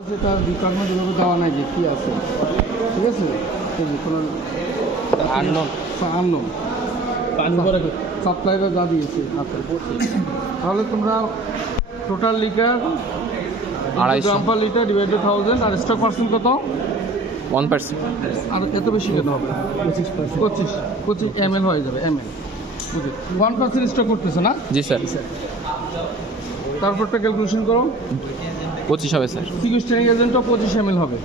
যেটা বিকল্প যেভাবে দেওয়া নাই যে কী আছে, ঠিক আছে, এই যে কোনো আননোন সাপ্লাইরা যা দিয়েছে হাতে, তাহলে তোমরা টোটাল লিটার 250 গ্রাম পার লিটার ডিভাইডেড 1000 আর স্টক পার্সেন্ট কত 1%। আর এত বেশি কেন হবে? 25 ml হয়ে যাবে, ml বুঝলি 1% স্টক করতেছে না? জি স্যার, তারপরটা ক্যালকুলেশন করো, 25 হবে স্যার। সিকুইস্টারিং এজেন্টও 25 ml হবে।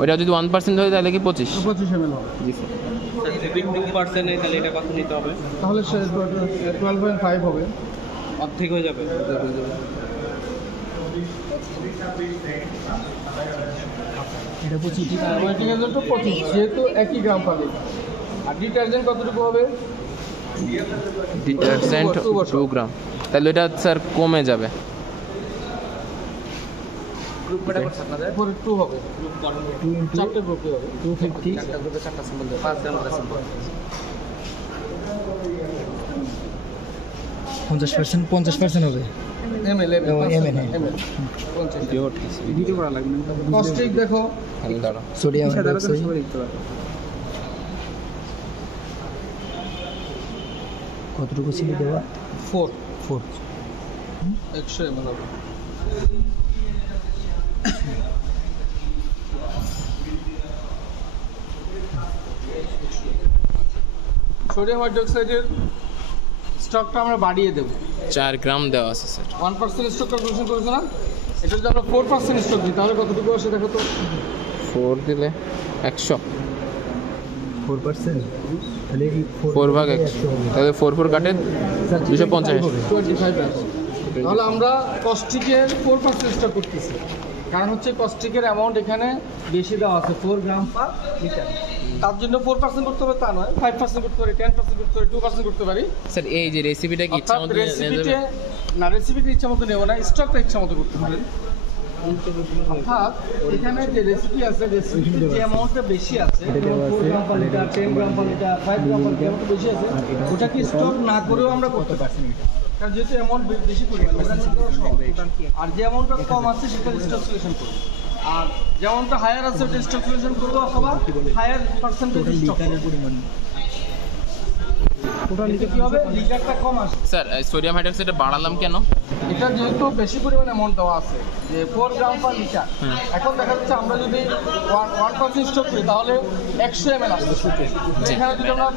ওইটা যদি 1% হয় তাহলে কি 25? 25 ml হবে। জি স্যার। যদি 2% নেই তাহলে এটা কত নিতে হবে? তাহলে 12.5 হবে, অর্ধেক হয়ে যাবে। এটা 25 ওয়েটিং এজেন্টও 25, যেহেতু একই গ্রাম পাবে। আর ডিটারজেন্ট কতটুকু হবে? ডিটারজেন্ট 2 গ্রাম, তাহলে ওইটা স্যার কমে যাবে। গ্রুপ কটা করছে আপনাদের? উপরে 2 হবে, চারটে গ্রুপে হবে 250, চারটা গ্রুপে চারটা স্যাম্পল দেবে, 5 গ্রাম করে স্যাম্পল। 50% হবে। ml ml 50 ভিডিও করা লাগবে না। কস্টিক দেখো, দাঁড়া, সোডিয়াম সাধারণত হাইড্রোক্সাইড সবাই দেখতে পারে। কতটুকু ছিল দেওয়া? 4 4 100 ml হবে। সোডিয়াম হাইড্রোক্সাইডের স্টকটা আমরা বাড়িয়ে দেবো, 4 গ্রাম দেওয়া আছে স্যার। 1% স্টক ক্যালকুলেশন করেছে না? এটা যদি আমরা 4% স্টক দিই তাহলে কতটুকু আসে দেখো তো। 4 দিলে 100, 4%, তাহলে এই 4 ভাগ 100, তাহলে 4 কাটে 250। 25 আসে। তাহলে আমরা কস্টিকের 4% স্টক করতেছি, কারণ হচ্ছে কস্টিকের অ্যামাউন্ট এখানে বেশি দেওয়া আছে 4 গ্রাম পার লিটার। তার জন্য 4% করতে হবে তা নয়, 5% করতে পারি, 10% করতে পারি, 2% করতে পারি। স্যার এই যে রেসিপিটা কি ইচ্ছা মতো রেসিপিটা ইচ্ছা মতো নেবো না, স্টকটা ইচ্ছা মতো করতে পারেন। অর্থাৎ এখানে যে রেসিপি আছে, রেসিপিতে যে অ্যামাউন্টটা বেশি আছে, 4 গ্রাম পার লিটার, 10 গ্রাম পার লিটার, 5 গ্রাম পার লিটার বেশি আছে, ওটাকে স্টক না করেও আমরা করতে পারছি, কারণ যেহেতু অ্যামাউন্ট বেশি পরিমাণে, আর যে অ্যামাউন্টটা কম আছে সেটা স্টক সিলেকশন করবো, আর যে অ্যামাউন্টটা হায়ার আছে ওটা স্টক সিলেকশন করবো, অথবা হায়ার পার্সেন্টেজ স্টক পরিমাণ টোটাল নিতে কি হবে, লিটারটা কম আসে। স্যার সোডিয়াম হাইড্রোক্সাইডটা বাড়ালাম কেন? এটা যেহেতু বেশি পরিমাণ অ্যামাউন্ট দেওয়া আছে যে 4 গ্রাম পার লিটার, এখন দেখা যাচ্ছে আমরা যদি 1% স্টক করি তাহলে 100 ml আসছে শুটে। এখানে যদি আমরা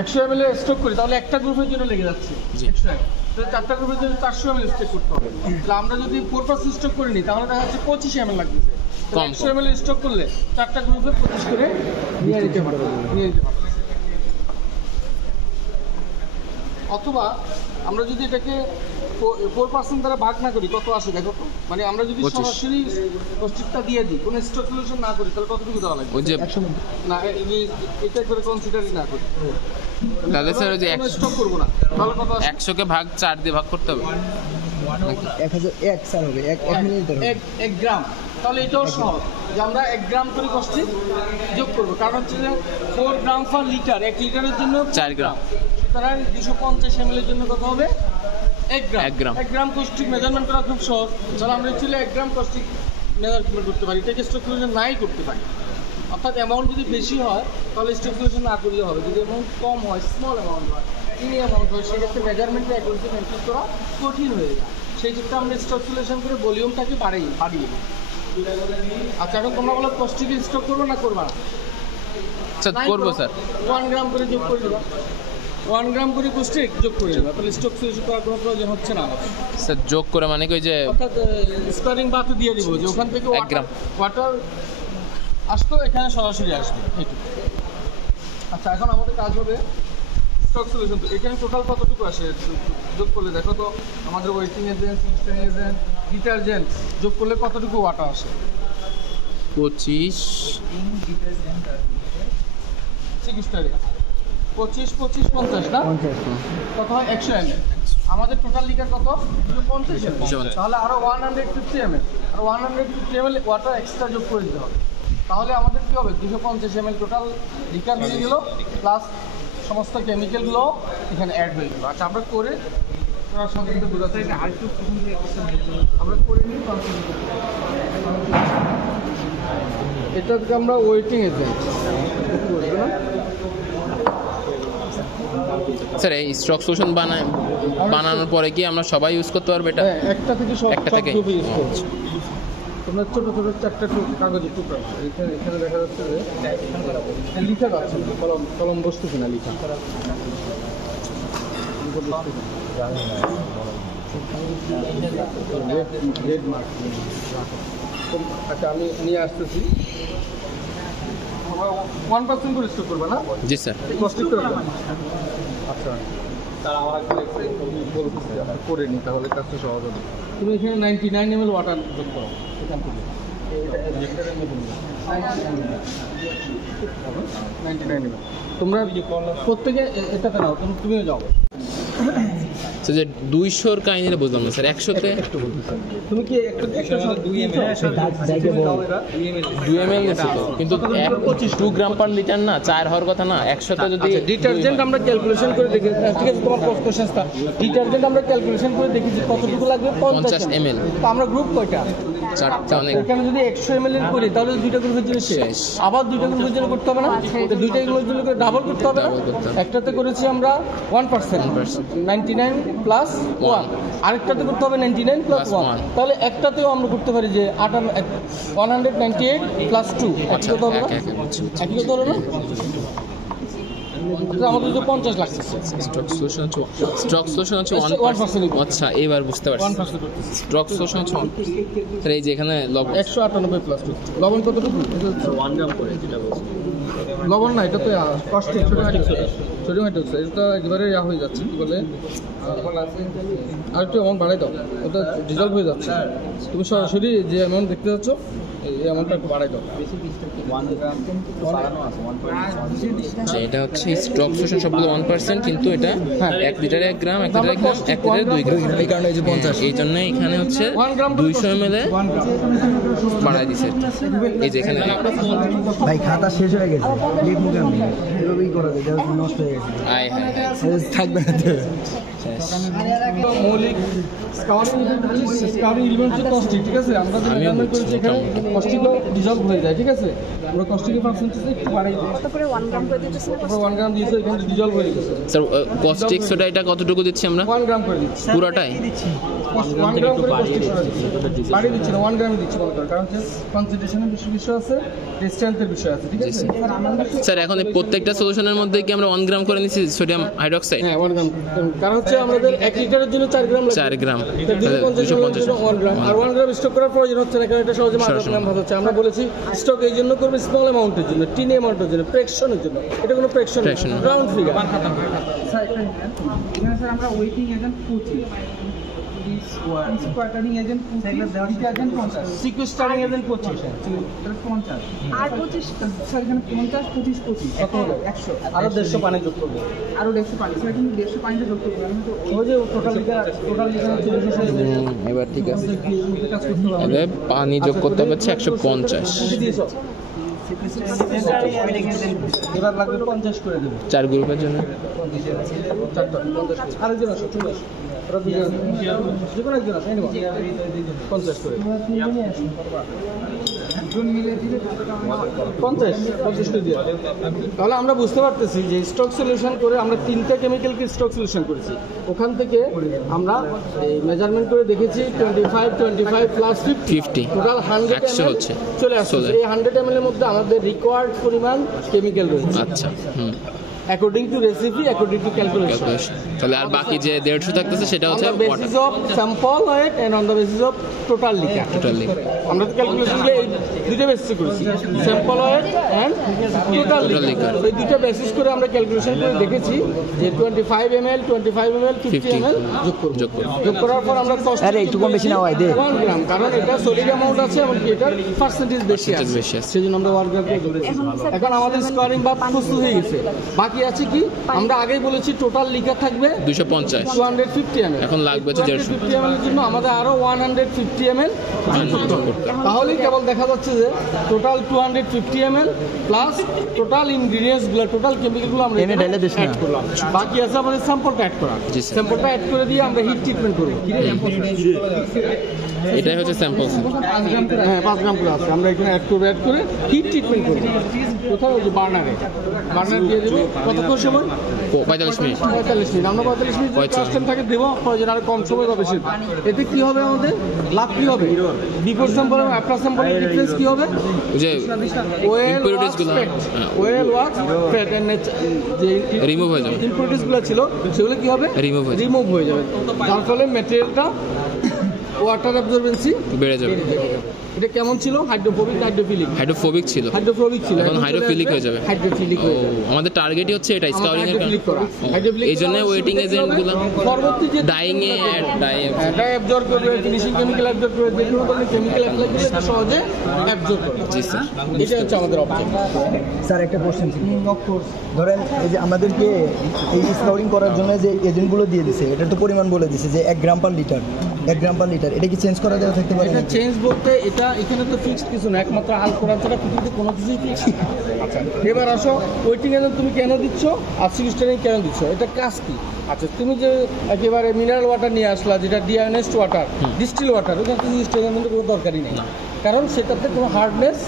100 ml স্টক করি তাহলে একটা গ্রুপের জন্য লেগে যাচ্ছে 100 ml, তাহলে চারটা গ্রুপের জন্য 400 ml স্টক করতে হবে। তাহলে আমরা যদি 4% স্টক করে নিই তাহলে দেখা যাচ্ছে 25 ml লাগতেছে। 100 ml স্টক করলে চারটা গ্রুপে 25 করে নিয়ে নিতে পারবে। অথবা আমরা যদি এটাকে 4% দ্বারা ভাগ না করি কত আসে দেখো তো, মানে আমরা যদি 25 সরাসরি কস্টিকটা দিয়ে দিই, কোনো স্টক সলিউশন না করি তাহলে কতটুকু দেওয়া লাগবে? ওই যে না এটা করে কনসিডারই না করি, তাহলে স্যার ওই যে স্টক করবো না, তাহলে কত আসে? 100 কে ভাগ 4 দিয়ে ভাগ করতে হবে। 1001 স্যার হবে 1 মিলিলিটার হবে। 1 গ্রাম, তাহলে এটাও সহজ যে আমরা 1 গ্রাম করে কস্টিক যোগ করবো, কারণ হচ্ছে যে 4 গ্রাম পার লিটার, 1 লিটারের জন্য 4 গ্রাম, সুতরাং 250 ml এর জন্য কত হবে? 1 গ্রাম। 1 গ্রাম কস্টিক মেজারমেন্ট করা খুব সহজ। তাহলে আমরা অ্যাকচুয়ালি 1 গ্রাম কস্টিক মেজারমেন্ট করতে পারি, এটাকে স্টক সলিউশন নাই করতে পারি। অর্থাৎ অ্যামাউন্ট যদি বেশি হয় তাহলে স্টক সলিউশন না করলে হবে, যদি অ্যামাউন্ট কম হয়, স্মল অ্যামাউন্ট হয়, টিনি অ্যামাউন্ট হয়, সেক্ষেত্রে মেজারমেন্টে অ্যাকুরেসি মেনটেন করা কঠিন হয়ে যায়। সেই ক্ষেত্রে আমরা স্টক সলিউশন করে ভলিউমটাকে বাড়িয়ে দিই। আচ্ছা, এখন তোমরা বলো কস্টিক স্টক করবো না করবা না? স্যার করবো স্যার। 1 গ্রাম করে যোগ করে দেবা, 1 গ্রাম করে কস্টিক যোগ করে দেবা, তাহলে স্টক সলিউশন করার কোনো প্রয়োজন হচ্ছে না আমাদের। স্যার যোগ করে মানে কি ওই যে অর্থাৎ স্কোয়ারিং বাতে দিয়ে দিব যে ওখান থেকে 1 গ্রাম ওয়াটার আসতো, এখানে সরাসরি আসবে এইটুকু। আচ্ছা, এখন আমাদের কাজ হবে স্টক সলিউশন। তো এখানে টোটাল কতটুকু আসে যোগ করলে দেখো তো, আমাদের waiting agent, system agent, detergent যোগ করলে কতটুকু ওয়াটার আসে? 25 সিক্সটারে 25 25 50 না, কত হয়? 100 ml। আমাদের টোটাল লিটার কত? 250 ml। তাহলে আরো 150 ml, আর 150 ml ওয়াটার এক্সট্রা যোগ করে দিতে হবে। তাহলে আমাদের কি হবে? 250 ml টোটাল লিটার হয়ে গেল, প্লাস সমস্ত কেমিক্যালগুলো এখানে অ্যাড হয়ে গেল। আচ্ছা, আমরা করে করার সাথে সাথে বোঝা যাচ্ছে আরেকটু আমরা করে নিই। এটাকে আমরা ওয়েটিং এজেন্ট না স্যার এই স্টক সলিউশন বানানোর পরে কি আমরা সবাই ইউজ করতে পারবো এটা? হ্যাঁ, একটা থেকে সব একটা থেকে গ্রুপে ইউজ করছি। তোমরা ছোট ছোট চারটা কাগজের টুকরা এখানে এখানে দেখা যাচ্ছে যে লিখা আছে কলম কলম বস্তু কিনা লিখা রেড মার্ক। আচ্ছা আমি নিয়ে আসতেছি। 1% করে স্টোর করবে না? জি স্যার। কষ্ট করে আচ্ছা তারা আমার করে নি তাহলে কাজটা সহজ হবে। তুমি এখানে 99 ml ওয়াটার যোগ করো এখান থেকে 99 ml। তোমরা প্রত্যেকে এটাতে নাও, তুমিও যাও। তো যে 200-র কাহিনীটা বুঝলাম না স্যার, 100-তে তুমি কি একটা 2 ml 2 ml নিচ্ছি তো, কিন্তু 2 গ্রাম পার লিটার না, 4 হওয়ার কথা না। 100-তে যদি ডিটারজেন্ট আমরা ক্যালকুলেশন করে দেখি, ঠিক আছে তোমার কোশ্চেনটা ডিটারজেন্ট আমরা ক্যালকুলেশন করে দেখি যে কতটুকু লাগবে 50 ml। তো আমরা গ্রুপ কয়টা? 4টা অনেক। এখানে যদি 100 ml এর করি তাহলে দুইটা গ্রুপের জন্য শেষ। আবার দুইটা গ্রুপের জন্য করতে হবে না, দুইটা গ্রুপের জন্য করে ডাবল করতে হবে না। একটাতে করেছি আমরা 1% 99 প্লাস 1, আরেকটাতে করতে হবে 99 প্লাস 1। তাহলে একটাতেও আমরা করতে পারি যে 198 প্লাস 2 একই কথা হবে না? একই কথা হলো না? আমাদের তো 50 লাগছে। স্টক সলিউশন হচ্ছে 1%। আচ্ছা এবার বুঝতে পারছি। 1% স্টক সলিউশন হচ্ছে স্যার এই যে এখানে লবণ 198 প্লাস 2 লবণ কতটুকু? 1 গ্রাম করে যেটা বলছি। লবণ না, এটা তো কস্টিক ছোট হাইড্রোক্সাইড, এটা একেবারে হয়ে যাচ্ছে কি বলে আর একটু অ্যামাউন্ট বাড়াই দাও, ওটা ডিজলভ হয়ে যাচ্ছে। তুমি সরাসরি যে অ্যামাউন্ট দেখতে যাচ্ছ এই অ্যামাউন্টটা একটু বাড়াই দাও। 1 গ্রাম বাড়ানো আছে 1.5। আচ্ছা এটা হচ্ছে স্টক সলিউশন সবগুলো 1%, কিন্তু এটা 1 লিটারে 1 গ্রাম, 1 লিটারে 1 গ্রাম, 1 লিটারে 2 গ্রাম। এই কারণে এই যে 50 এই জন্য এখানে হচ্ছে 200 ml বাড়াই দিছে। এই যে এখানে ভাই খাতা শেষ হয়ে গেছে, লিখ মুখে আমি এভাবেই করা যায়, এটা নষ্ট হয়ে গেছে, আয় হ্যাঁ থাকবে না তো। মৌলিক স্কাউরিং এলিমেন্ট হচ্ছে কস্টিক, ঠিক আছে? আমরা যে মেজারমেন্ট করেছি এখানে কস্টিকও ডিজলভ হয়ে যায়, ঠিক আছে? আমরা কস্টিকের পার্সেন্টেজ একটু বাড়াই দিই। কত করে 1 গ্রাম করে দিতেছেন? আমরা 1 গ্রাম দিয়েছি, এখানে ডিজলভ হয়ে গেছে। স্যার কস্টিক সোডা এটা কতটুকু দিচ্ছি আমরা? 1 গ্রাম করে দিচ্ছি, পুরোটাই 1 গ্রাম করে কস্টিক সোডা দিচ্ছি, বাড়িয়ে দিচ্ছি না, 1 গ্রামই দিচ্ছি মনে করেন, কারণ হচ্ছে কনসেন্ট্রেশনের বিষয় আছে, স্ট্রেংথের বিষয় আছে, ঠিক আছে? স্যার এখন এই প্রত্যেকটা সলিউশনের মধ্যে কি আমরা 1 গ্রাম করে নিচ্ছি সোডিয়াম হাইড্রোক্সাইড? হ্যাঁ 1 গ্রাম, কারণ হচ্ছে আমাদের 1 লিটারের জন্য 4 গ্রাম 4 গ্রাম 250 1 গ্রাম, আর 1 গ্রাম স্টক করার প্রয়োজন হচ্ছে না, কারণ এটা সহজে মাত্রা নাম হচ্ছে। আমরা বলেছি স্টক এই জন্য করবে স্মল অ্যামাউন্টের জন্য, টিন অ্যামাউন্টের জন্য, প্রেকশনের জন্য। এটা কোনো প্রেকশন না, রাউন্ড ফিগার। স্যার এখানে স্যার আমরা wetting agent 25, quartering agent 25, detergent 50, sequestering agent 25 50 আর 25 স্যার এখানে 50 25 25 কত হলো? 100 আরো 150 পানি যোগ করবে, আরো 150 পানি। স্যার কিন্তু 150 পানিটা যোগ করতে আমি তো ওই যে টোটাল লিটার হচ্ছে 200। এবার ঠিক আছে, কাজ করতে হবে। তাহলে পানি যোগ করতে হবে হচ্ছে 150। দিয়েছো এবার লাগবে 50 করে দেবো 4 গ্রুপের জন্য। চারটা 50। আরেকজন আসো, চলে আসো, ওরা দুজন আছে। যে কোনো একজন আছে, 50 করে 50 করে দিয়ে। তাহলে আমরা বুঝতে পারতেছি যে স্টক সলিউশন করে আমরা 3টা কেমিক্যালকে স্টক সলিউশন করেছি। ওখান থেকে আমরা এই মেজারমেন্ট করে দেখেছি 25 প্লাস 50 টোটাল 100 100 ml হচ্ছে। চলে আসছে। এই 100 ml এর মধ্যে আমাদের রিকোয়ার্ড পরিমাণ কেমিক্যাল রয়েছে আচ্ছা according to recipe, according to calculation. Calculation. তাহলে আর বাকি যে 150 থাকতেছে সেটা on হচ্ছে the basis of sample weight and on the basis of total liquor. Totally. আমরা তো ক্যালকুলেশনগুলো এই দুটো বেসিস করেছি, sample weight and total liquor. এই দুটো বেসিস করে আমরা ক্যালকুলেশন করে দেখেছি যে 25 ml 50 ml যোগ করব। যোগ করার পর আমরা কস্ট আরে একটু কম বেশি না হয় দে 1 গ্রাম, কারণ এটা সলিড অ্যামাউন্ট আছে এবং এটার পার্সেন্টেজ বেশি আছে, সেজন্য আমরা 1 গ্রাম করে ধরেছি। এখন আমাদের স্কোয়ারিং বা প্রস্তুত হয়ে গেছে, বাকি বাকি আছে কি আমরা আগেই বলেছি টোটাল লিকার থাকবে 250 250 ml এখন লাগবে হচ্ছে 150 250 ml এর জন্য আমাদের আরো 150 ml যোগ করতে হবে। তাহলেই কেবল দেখা যাচ্ছে যে total 250 ml plus total ingredients গুলো টোটাল কেমিক্যাল গুলো আমরা এনে ঢেলে দিস না। অ্যাড করলাম বাকি আছে আমাদের স্যাম্পলটা অ্যাড করা জি, স্যার। স্যাম্পলটা অ্যাড করে দিয়ে আমরা হিট ট্রিটমেন্ট করব এটাই হচ্ছে স্যাম্পল। হ্যাঁ 5 গ্রাম করে আছে আমরা এখানে অ্যাড করে হিট ট্রিটমেন্ট করব কোথাও ওই যে বার্নার দিয়ে দেবো কতক্ষণ সময় 45 মিনিট 45 মিনিট আমরা 45 মিনিট 45 টাইম থাকে দেবো প্রয়োজন আর কম সময় বা বেশি এতে কি হবে আমাদের লাভ কি হবে বিফোর স্যাম্পল আর আফটার স্যাম্পলের ডিফারেন্স কি হবে ওই যে ওয়েল impurities গুলো, হ্যাঁ। ওয়েল ওয়াক্স ফ্যাট এন্ড যে রিমুভ হয়ে যাবে, ইম্পিউরিটিস গুলো ছিল সেগুলো কি হবে রিমুভ হয়ে হয়ে যাবে, যাবে যার ফলে ম্যাটেরিয়ালটা ওয়াটার অ্যাবজর্বেন্সি বেড়ে যাবে। এটা কেমন ছিল হাইড্রোফোবিক হাইড্রোফোবিক ছিল, হাইড্রোফোবিক ছিল এখন হাইড্রোফিলিক হয়ে যাবে। হাইড্রোফিলিক হয়ে যাবে আমাদের টার্গেটই হচ্ছে এটা, স্কাউরিং এর হাইড্রোফিলিক করা এই জন্য ওয়েটিং এজেন্ট গুলো পরবর্তী যে ডাইং এ এটা অ্যাবজর্ব করবে ফিনিশিং কেমিক্যাল অ্যাবজর্ব করবে যে কোনো ধরনের কেমিক্যাল অ্যাপ্লাই করলে এটা সহজে অ্যাবজর্ব করবে জি স্যার। এটা হচ্ছে আমাদের অবজেক্ট স্যার একটা কোশ্চেন ছিল ধরেন এই যে আমাদেরকে এই স্কাউরিং করার জন্য যে এজেন্টগুলো দিয়ে দিছে এটার তো পরিমাণ বলে দিছে যে 1 গ্রাম পার লিটার এটা কি চেঞ্জ করা দেওয়া থাকতে পারে এটা চেঞ্জ বলতে এটা এখানে তো ফিক্সড কিছু না একমাত্র আল করার ছাড়া পৃথিবীতে কোনো কিছুই ফিক্স আচ্ছা এবার আসো ওয়েটিং এজেন্ট তুমি কেন দিচ্ছ আর সিলিস্টারিং কেন দিচ্ছ এটা কাজ কি আচ্ছা তুমি যে একেবারে মিনারেল ওয়াটার নিয়ে আসলা যেটা ডিআইএনএসড ওয়াটার ডিস্টিল ওয়াটার ওটা তো সিলিস্টারিং কোনো দরকারই নেই কারণ সেটাতে কোনো হার্ডনেস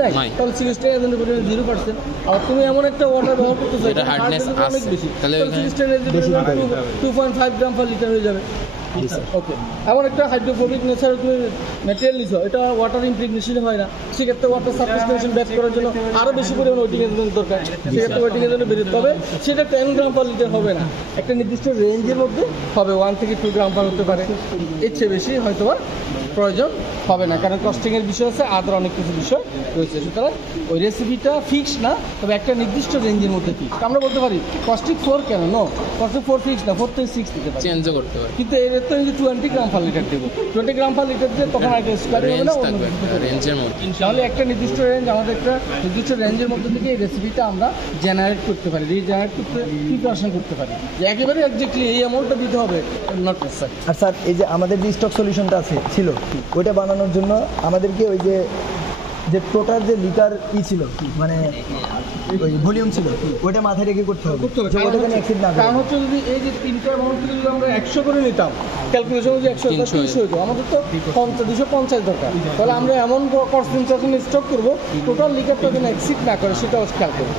নাই তাহলে সিলিস্টারিং এজেন্টের পরিমাণ 0%। আর তুমি এমন একটা ওয়াটার ব্যবহার করতেছো এটা হার্ডনেস অনেক বেশি তাহলে সিলিস্টারিং এজেন্টের 2.5 গ্রাম পার লিটার হয়ে যাবে ওকে এমন একটা হাইড্রোফোবিক নেচার তুমি ম্যাটেরিয়াল নিছো এটা ওয়াটার ইমপ্রেগনেশন হয় না সেক্ষেত্রে ওয়াটার সাবস্টেনশন ব্যাক করার জন্য আরও বেশি পরিমাণ ওয়েটিং এজেন্ট দরকার সেক্ষেত্রে ওয়েটিং এজেন্ট বেরোতে হবে সেটা 10 গ্রাম পার লিটার হবে না একটা নির্দিষ্ট রেঞ্জের মধ্যে হবে 1 থেকে 2 গ্রাম পার হতে পারে এর চেয়ে বেশি হয়তো প্রয়োজন হবে না কারণ কস্টিংয়ের বিষয় আছে আদার অনেক কিছু বিষয় রয়েছে সুতরাং ওই রেসিপিটা ফিক্স না তবে একটা নির্দিষ্ট রেঞ্জের মধ্যে ফিক্স আমরা বলতে পারি কস্টিক 4 কেন নো কস্টিক 4 ফিক্স না 4 থেকে 6 দিতে পারি চেঞ্জও করতে পারে কিন্তু এর তো 20 গ্রাম পার লিটার দেবো 20 গ্রাম পার লিটার দিয়ে তখন একটা স্কোয়ার হবে রেঞ্জ না অন্য থাকবে কিছু হবে। রেঞ্জের মধ্যে। তাহলে একটা নির্দিষ্ট রেঞ্জ আমাদের একটা নির্দিষ্ট রেঞ্জের মধ্যে থেকে এই রেসিপিটা আমরা জেনারেট করতে পারি রিজেনারেট করতে প্রিপারেশন করতে পারি যে একেবারে একজাক্টলি এই অ্যামাউন্টটা দিতে হবে নট নেসেসারি আর স্যার এই যে আমাদের যে স্টক সলিউশনটা ছিল ওইটা বানানোর জন্য আমাদেরকে ওই যে টোটাল যে লিটার ছিল মানে ওই ভলিউম ছিল ওইটা মাথায় রেখে করতে হবে যে ওটা যেন exceed না করে। কারণ হচ্ছে যদি এই যে তিনটা অ্যামাউন্ট যদি আমরা 100 করে নিতাম ক্যালকুলেশন যদি 100 300 300 হতো আমাদের তো 250 দরকার তাহলে আমরা এমন কনসেন্ট্রেশন স্টক করব টোটাল লিটারটা যেন এক্সিড না করে সেটাও খেয়াল করব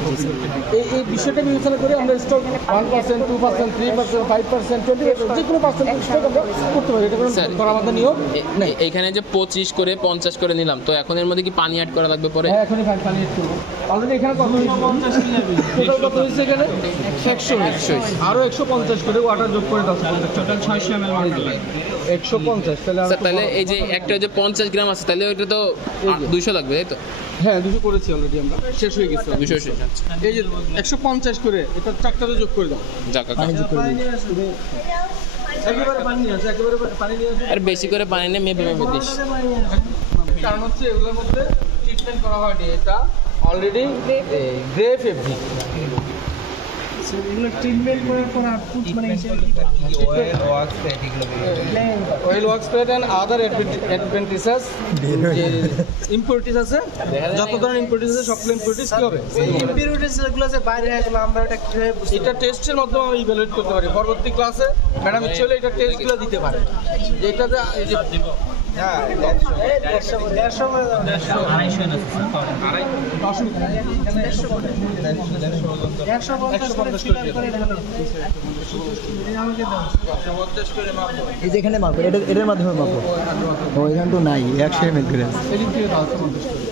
এই বিষয়টা বিবেচনা করে আমরা স্টক 1% 2% 3% 5% 20% যে কোনো পার্সেন্ট স্টক আমরা করতে পারি এটা কোনো স্যার, করা আমাদের নিয়ম নেই এইখানে যে 25 করে 50 করে নিলাম তো এখন এর মধ্যে কি পানি অ্যাড করা লাগবে পরে? হ্যাঁ এখনই পানি অ্যাড করব অলরেডি এখানে কত হয়েছে 50 টোটাল কত হয়েছে এখানে 100 আরো 150 করে ওয়াটার যোগ করে দাও টোটাল 600 ml ওয়াটার লাগবে 150 তাহলে স্যার তাহলে এই যে একটা যে 50 গ্রাম আছে তাহলে ওইটা তো 200 লাগবে তাই তো? হ্যাঁ 200 করেছি অলরেডি আমরা শেষ হয়ে গেছে 200 শেষ আছে। এই যে 150 করে এটা চারটাতে যোগ করে দাও যাক কাকা। পানি যোগ করে দিই। একেবারে পানি নিয়ে আসো একেবারে পানি নিয়ে আসো আর বেশি করে পানি নিয়ে মেপে মেপে দিস। কারণ হচ্ছে এগুলোর মধ্যে ট্রিটমেন্ট করা হয়নি এটা অলরেডি গ্রে ফেব্রিক এগুলো ট্রিটমেন্ট করার পর আউটপুট মানে oil wax plate and other adventitious যে impurities আছে যত ধরনের impurities আছে সবগুলো impurities কি হবে ইম্পিউরিটিস গুলো যে বাইরে হয়ে গেল আমরা এটা কিভাবে বুঝতে এটা টেস্টের মাধ্যমে আমি ইভ্যালুয়েট করতে পারি পরবর্তী ক্লাসে ম্যাডাম ইচ্ছে হলে এটা টেস্টগুলো দিতে পারে যেটাতে এই যে এই যে এখানে মাপো এটার মাধ্যমে মাপো ও এখানে তো নাই 100 ml করে আছে। এদিক থেকে দাও 50 করে।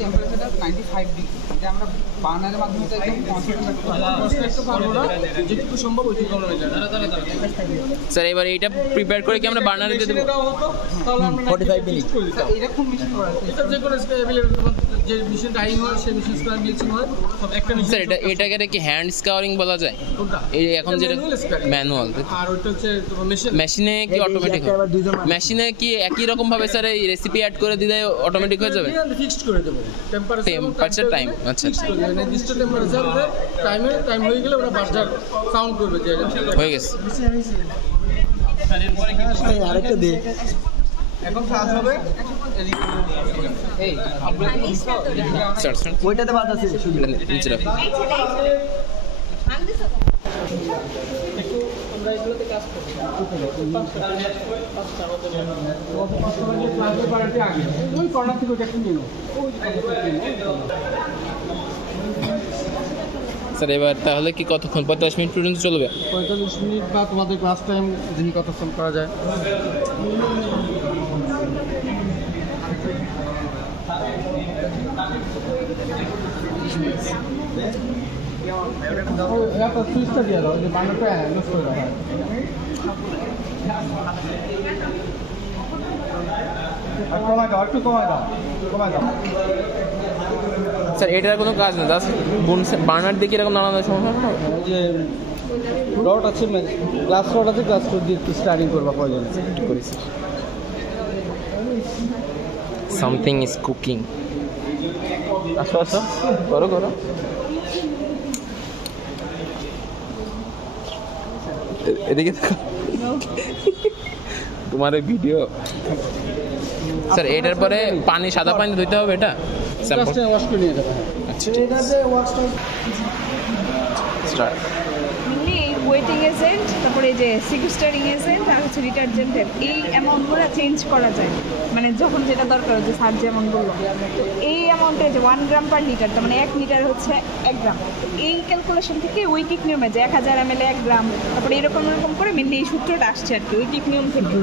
টেম্পারেচারটা 95 ডিগ্রি যে আমরা বার্নারের মাধ্যমে তো একদম কনসেন্ট্রেট কষ্ট পারবো না যেটুকু সম্ভব ওইটুকু আমরা মেজার স্যার এবার এইটা প্রিপেয়ার করে কি আমরা বার্নারে দিয়ে দেবো? হতো তাহলে আমরা 45 মিনিট। করে দিতাম এটা খুব মিষ্টি করা আছে এটা যে কোনো স্কেল যে মেশিন ডাইং হয় সেই মেশিন স্কোয়ার ব্লিচিং হয় সব একটা মেশিন। স্যার এটাকে কি হ্যান্ড স্কাউরিং বলা যায়? কোনটা? এই এখন যেটা ম্যানুয়াল, আর ওইটা হচ্ছে তোমার মেশিন। মেশিনে কি অটোমেটিক? মেশিনে কি একই রকম ভাবে স্যার এই রেসিপি অ্যাড করে দিলে অটোমেটিক হয়ে যাবে? ফিক্সড করে দেবো টেম্পারেচার টাইম। আচ্ছা আচ্ছা, নির্দিষ্ট টেম্পারেচার টাইম হয়ে গেলে ওরা বাজার সাউন্ড করবে যে হয়ে গেছে। আরেকটা দে। এখন কাজ হবে। স্যার স্যার ওইটাতে বাদ আছে শুধু। নিচে রাখুন। একটু আমরা এগুলোতে কাজ করছি। ওই কর্নার থেকে ওটা একটু নিয়ে নাও। স্যার এবার তাহলে কি কতক্ষণ? 45 মিনিট পর্যন্ত চলবে? 45 মিনিট বা তোমাদের ক্লাস টাইম দেখি কতক্ষণ করা যায়। সুইচটা দিয়ে দাও, যে বান্ডারটা লুজ করে দাও। কমায় দাও, একটু কমায় দাও, কমায় দাও। স্যার এটার কোনো কাজ না, জাস্ট বার্নার দিয়ে এরকম নানান সমস্যা না? যে রড আছে, গ্লাস রড আছে, গ্লাস রড দিয়ে একটু স্টার্টিং করবা প্রয়োজন। করেছি। Something is cooking. আসো আসো, করো করো। এদিকে দেখো তোমার ভিডিও। স্যার এটার পরে পানি, সাদা পানি ধুইতে হবে এটা? জাস্ট ওয়াশ করে নিয়ে যাবে। আচ্ছা ঠিক আছে, স্টার্ট। ওয়েটিং এজেন্ট, তারপরে এই যে সিকুস্টারিং এজেন্ট আর হচ্ছে ডিটারজেন্টের এই অ্যামাউন্টগুলো চেঞ্জ করা যায়, মানে যখন যেটা দরকার, যে স্যার যেমন বললো। তো এই অ্যামাউন্টে যে 1 গ্রাম পার লিটার, তার মানে 1 লিটার হচ্ছে 1 গ্রাম। তো এই ক্যালকুলেশন থেকে ওইটিক নিয়মে যে 1000 ml 1 গ্রাম, তারপরে এরকম করে মেনলি এই সূত্রটা আসছে আর কি ওইটিক নিয়ম থেকে।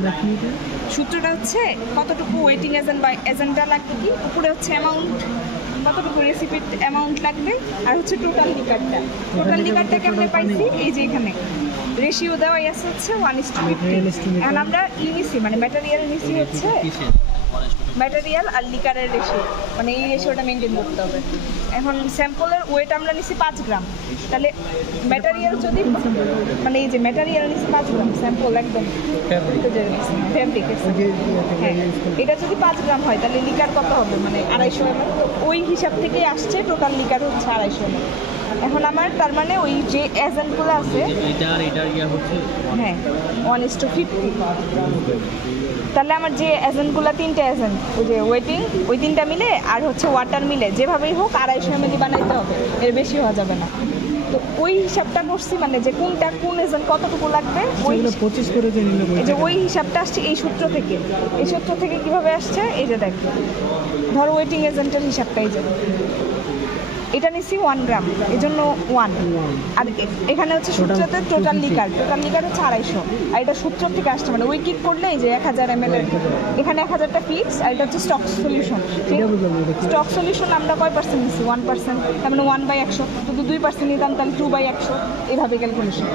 সূত্রটা হচ্ছে কতটুকু ওয়েটিং এজেন্ট বা এজেন্টটা লাগবে, কি উপরে হচ্ছে অ্যামাউন্ট, কতটুকু রেসিপির অ্যামাউন্ট লাগবে, আর হচ্ছে টোটাল লিকারটা। টোটাল লিকারটা কেমনে পাইছি? এই যে এখানে রেশিও দেওয়াই আছে হচ্ছে 1:50। এখন আমরা নিছি, মানে ম্যাটেরিয়াল নিছি হচ্ছে ম্যাটেরিয়াল আর লিকারের রেশিও, মানে এই রেশিওটা মেনটেন করতে হবে। এখন স্যাম্পলের ওয়েট আমরা নিছি 5 গ্রাম, তাহলে ম্যাটেরিয়াল যদি, মানে এই যে ম্যাটেরিয়াল নিছি 5 গ্রাম, স্যাম্পল একদম ফেব্রিক, হ্যাঁ, এটা যদি 5 গ্রাম হয় তাহলে লিকার কত হবে, মানে 250 ml। তো ওই হিসাব থেকেই আসছে টোটাল লিকার হচ্ছে 250 ml। এখন আমার তার মানে ওই যে এজেন্টগুলো আছে, হ্যাঁ 1:50, তাহলে আমার যে এজেন্টগুলো 3টে এজেন্ট, ওই যে ওয়েটিং, ওই 3টা মিলে আর হচ্ছে ওয়াটার মিলে যেভাবেই হোক 250 ml বানাইতে হবে, এর বেশি হওয়া যাবে না। তো ওই হিসাবটা করছি, মানে যে কোনটা কোন এজেন্ট কতটুকু লাগবে, ওই 25 করে যে নিল, এই যে ওই হিসাবটা আসছে এই সূত্র থেকে। এই সূত্র থেকে কিভাবে আসছে, এই যে দেখো, ধরো ওয়েটিং এজেন্টের হিসাবটাই যে এটা নিচ্ছি 1 গ্রাম, এই জন্য 1। আর এখানে হচ্ছে সূত্রতে টোটাল লিকার হচ্ছে 250, আর এটা সূত্র থেকে আসছে, মানে ওই কিক করলে এই যে 1000 ml এর এখানে 1000টা ফিক্স, আর এটা হচ্ছে স্টক সলিউশন। স্টক সলিউশন আমরা কয় পার্সেন্ট নিচ্ছি? 1%, তার মানে 1/100। যদি 2% নিতাম তাহলে 2/100, এইভাবে ক্যালকুলেশন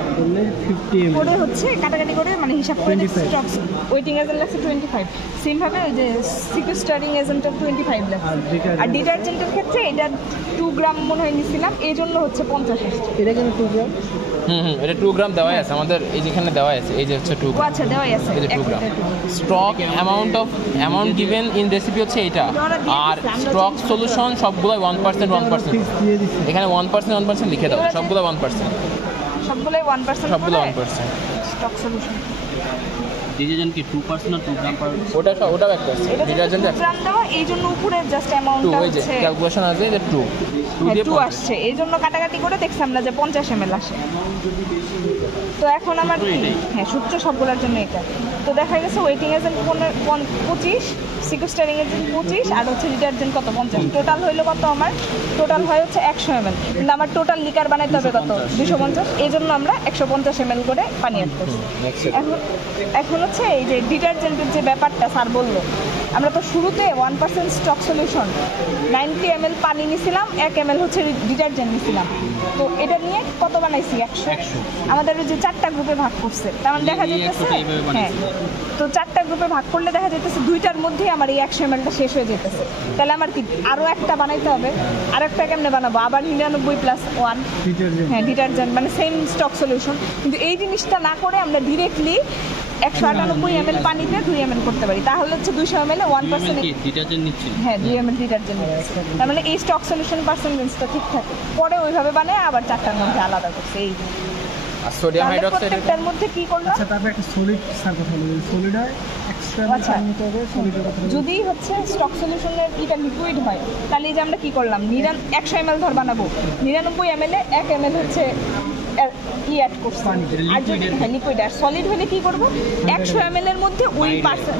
করে হচ্ছে কাটাকাটি করে, মানে হিসাব করে স্টক ওয়েটিং এজেন্ট লাগছে 25। সেমভাবে ওই যে সিকুস্টারিং এজেন্টের 25 লাগছে। আর ডিটারজেন্টের ক্ষেত্রে এটা 2 গ্রাম মনে হয় নিছিলাম, এই জন্য হচ্ছে 50 আসছে। এটা কেন 2 গ্রাম? এটা 2 গ্রাম দেওয়াই আছে আমাদের, এই যেখানে দেওয়া আছে, এই যে হচ্ছে 2 গ্রাম। আচ্ছা, দেওয়াই আছে, এই যে 2 gram. Stock amount given in recipe হচ্ছে এইটা, আর স্টক সলিউশন সবগুলোই 1%। এখানে 1% লিখে দাও, সবগুলো 1%, সবগুলোই 1%, সবগুলো 1%। স্টক সলিউশন ডিটারজেন্ট কি 2% না 2 গ্রাম পার? ওটাও 1%। এটা ডিটারজেন্ট 2 গ্রাম দেওয়া, এই জন্য উপরে জাস্ট অ্যামাউন্টটা 2, ওই যে হচ্ছে ক্যালকুলেশন আছে যে 2 দিয়ে 2 আসছে, এই জন্য কাটাকাটি করে দেখছি আমরা যে 50 ml আসে। তো এখন আমার হ্যাঁ সূত্র সবগুলোর জন্য এটা। তো দেখা গেছে ওয়েটিং এজেন্ট 25, সিকুস্টারিং এজেন্ট 25, আর হচ্ছে ডিটারজেন্ট কত 50। টোটাল হইলো কত আমার? টোটাল হয় হচ্ছে 100 ml, কিন্তু আমার টোটাল লিকার বানাইতে হবে কত? 250। এই জন্য আমরা 150 ml করে পানি অ্যাড করছি। এখন হচ্ছে এই যে ডিটারজেন্টের যে ব্যাপারটা স্যার বললো, আমরা তো শুরুতে 1% স্টক সলিউশন 90 ml পানি নিছিলাম, 1 ml হচ্ছে ডিটারজেন্ট নিছিলাম। তো এটা নিয়ে কত বানাইছি 100। আমাদের ওই যে 4টা গ্রুপে ভাগ করছে, তার মানে দেখা যাইতেছে হ্যাঁ, তো 4টা গ্রুপে ভাগ করলে দেখা যাইতেছে 2টার মধ্যেই আমার এই 100 ml টা শেষ হয়ে যেতেছে। তাহলে আমার কি আরও একটা বানাইতে হবে, আর একটা কেমনে বানাবো, আবার 99+1 হ্যাঁ ডিটারজেন্ট, মানে সেম স্টক সলিউশন। কিন্তু এই জিনিসটা না করে আমরা ডিরেক্টলি 198 ml পানিতে 2 ml করতে পারি, তাহলে হচ্ছে 200 ml 1% ডিটারজেন্ট নিচ্ছি। হ্যাঁ 2 ml ডিটারজেন্ট নিচ্ছে। তার মানে এই স্টক সলিউশন পার্সেন্টেজটা ঠিক থাকে। পরে ওইভাবে বানায় আবার 4টার মধ্যে আলাদা করছে। এই আর সোডিয়াম হাইড্রোক্সাইড প্রত্যেকটার মধ্যে কি করলাম? আচ্ছা, তারপর একটা সলিড সার্ফেস হলো, সলিড হয় এক্সট্রা আচ্ছা। নিতে হবে, সলিডের কথা যদি হচ্ছে স্টক সলিউশনের এটা লিকুইড হয়, তাহলে এই যে আমরা কি করলাম 100 ml ধর বানাবো, 99 ml এ 1 ml হচ্ছে অ্যাড করছি। আর যদি হ্যাঁ লিকুইড আর সলিড হলে কি করব, 100 ml এর মধ্যে ওই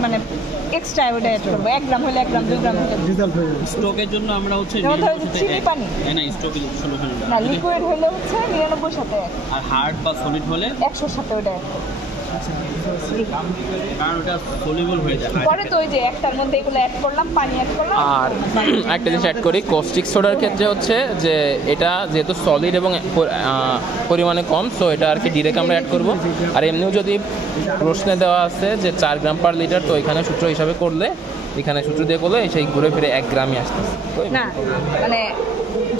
মানে এক্সট্রা ওটা অ্যাড করবো। 1 গ্রাম হলে 1 গ্রাম, 2 গ্রাম হলে রিজাল্ট হয়ে যাবে। স্ট্রোকের জন্য আমরা হচ্ছে যেমন ধরো যে চিনি পানি না স্ট্রোকের সলিউশন না, লিকুইড হলে হচ্ছে 99 সাথে আর হার্ড বা সলিড হলে 100 সাথে ওটা অ্যাড করবো। কারণ ওটা সলিউবল হয়ে যায়। পরে তো ওই যে একটার মধ্যে এগুলো অ্যাড করলাম, পানি অ্যাড করলাম। আর একটা জিনিস অ্যাড করি, কস্টিক সোডার ক্ষেত্রে হচ্ছে যে এটা যেহেতু সলিড এবং পরিমাণে কম, সো এটা আর কি ডিরেক্ট আমরা অ্যাড করব। আর এমনিও যদি প্রশ্নে দেওয়া আছে যে 4 গ্রাম পার লিটার, তো এখানে সূত্র হিসাবে করলে, এখানে সূত্র দিয়ে করলে সেই ঘুরে ফিরে 1 গ্রামই আসতেছে। না মানে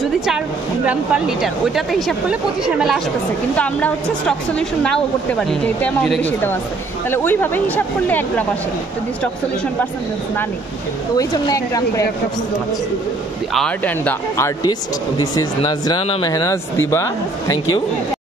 যদি 4 গ্রাম পার লিটার ওইটাতে হিসাব করলে 25 ml আসতেছে, কিন্তু আমরা হচ্ছে স্টক সলিউশন নাও করতে পারি, যেহেতু অ্যামাউন্ট বেশি দেওয়া আছে, তাহলে ওইভাবে হিসাব করলে 1 গ্রাম আসে যদি স্টক সলিউশন পার্সেন্টেজ না নেই। তো ওই জন্য 1 গ্রাম করে অ্যাড করছি। The art and the artist, this is Nazrana Mehnaz Diba, thank you.